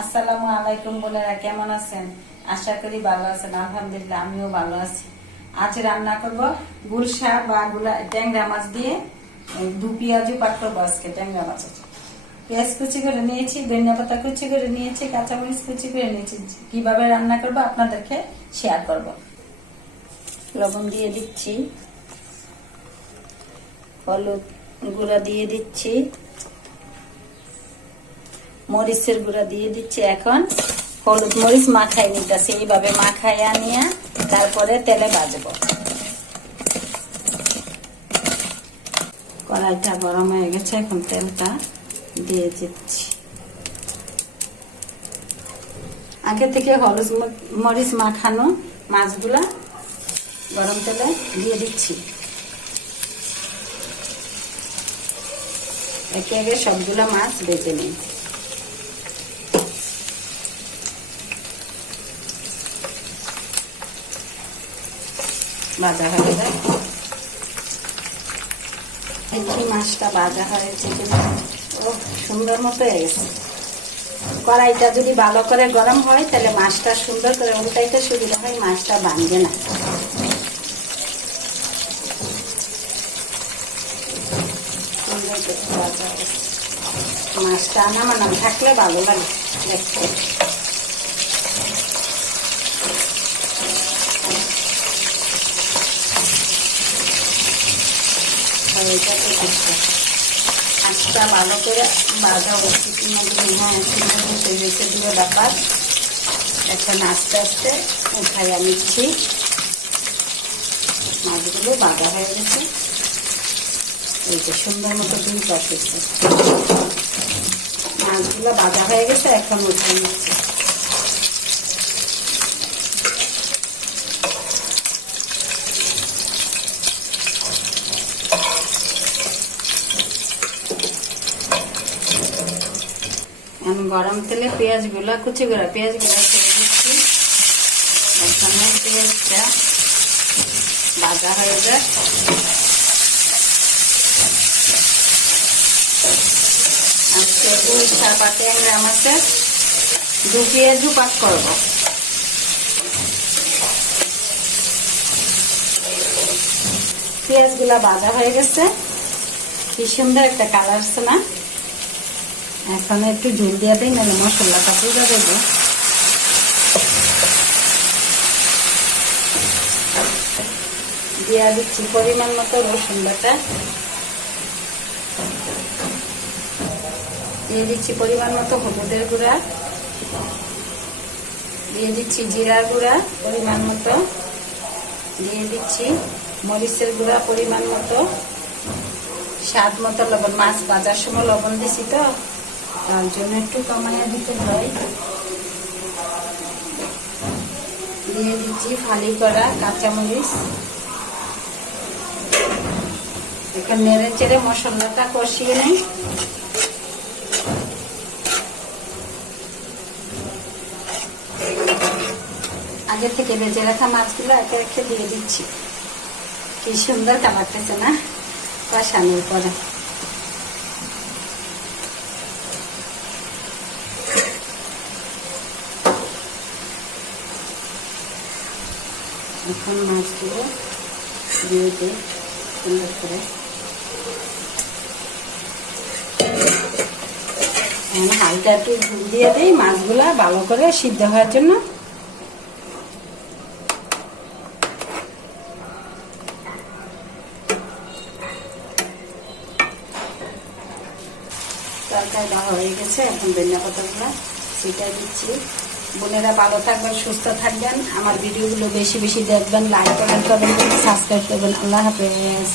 আসসালামু আলাইকুম বোনেরা, কেমন আছেন? আশা করি ভালো আছেন। আলহামদুলিল্লাহ, আমিও ভালো আছি। আজ রান্না করব গুলশা বা ট্যাংরা মাছ দিয়ে দু পেঁয়াজু পাক করবো আজকে। ট্যাংরা মাছ আছে, পেঁয়াজ কুচি করে নিয়েছি, ধনিয়া পাতা কুচি করে নিয়েছি, কাঁচামরিচ কুচি করে নিয়েছি। কিভাবে রান্না করব আপনাদেরকে শেয়ার করব। লবণ দিয়ে দিচ্ছি, হলুদ গুঁড়া দিয়ে দিচ্ছি, মরিচের গুঁড়া দিয়ে দিচ্ছি। এখন হলুদ মরিচ মাখাই নিতেছি, এইভাবে মাখাইয়া নিয়ে তারপরে তেলে ভাজবো। কড়াইটা গরম হয়ে গেছে, এখন তেলটা দিয়ে দিচ্ছি। আগে থেকে হলুদ মরিচ মাখানো মাছগুলা গরম তেলে দিয়ে দিচ্ছি। একে একে সবগুলা মাছ বেজে নিই। ভাজা হয়ে যায়, দেখি মাছটা ভাজা হয়েছে কিনা। ও সুন্দর মতো হয়ে গেছে। কড়াইটা যদি ভালো করে গরম হয় তাহলে মাছটা সুন্দর করে উল্টাইতে সুবিধা হয়, মাছটা ভাঙবে না। মাছটা নামানো থাকলে ভালো লাগে দেখতে। মাছটা ভালো করে ভাজা উচিত দিয়ে ব্যাপার। এখন আস্তে আস্তে উঠাইয়া নিচ্ছি। মাছগুলো ভাজা হয়ে গেছে, এই যে সুন্দর মতো দুই পাশে মাছগুলো ভাজা হয়ে গেছে, এখন উঠিয়ে নিচ্ছি। গরম তেলে পেঁয়াজগুলো কুচি করে পেঁয়াজগুলো ছেড়ে দিচ্ছি। এখানে পেঁয়াজটা ভাজা হয়ে যায়। আজকে গুলশা বা ট্যাংরা মাছের দু পেঁয়াজু পাক করব। পেঁয়াজগুলা ভাজা হয়ে গেছে, কি সুন্দর একটা কালার আসছে না? এখন একটু ঝোল দিয়ে দিই, নাহলে মশলাটা পুরো দেবো। দিয়ে দিচ্ছি পরিমাণ মতো রসুন বাটা, দিয়ে দিচ্ছি পরিমাণ মতো হলুদের গুঁড়া, দিয়ে দিচ্ছি জিরার গুঁড়া পরিমাণ মতো, দিয়ে দিচ্ছি মরিচের গুঁড়া পরিমাণ মতো, স্বাদ মতো লবণ। মাছ ভাজার সময় লবণ দিছি তো, তার জন্য একটু কমাইয়া দিতে হয়। দিয়ে দিচ্ছি ফালি করা কাঁচামরিচ। এখন নেড়ে চেড়ে মশলাটা কষিয়ে নেই। আগে থেকে ভেজে রাখা মাছগুলো একে একে দিয়ে দিচ্ছি। কি সুন্দর কালারতেছে না কষানোর পরে। এখন মাছগুলো দিয়ে দিই সুন্দর করে। হালকা একটু ঝুল দিয়ে দিই মাছগুলা ভালো করে সিদ্ধ হওয়ার জন্য। তরকারিটা হয়ে গেছে, এখন ধনিয়া পাতাগুলো ছিটিয়ে দিচ্ছি। বোনেরা ভালো থাকবেন, সুস্থ থাকবেন। আমার ভিডিওগুলো বেশি বেশি দেখবেন, লাইক কমেন্ট করবেন, সাবস্ক্রাইব করবেন। আল্লাহ হাফেজ।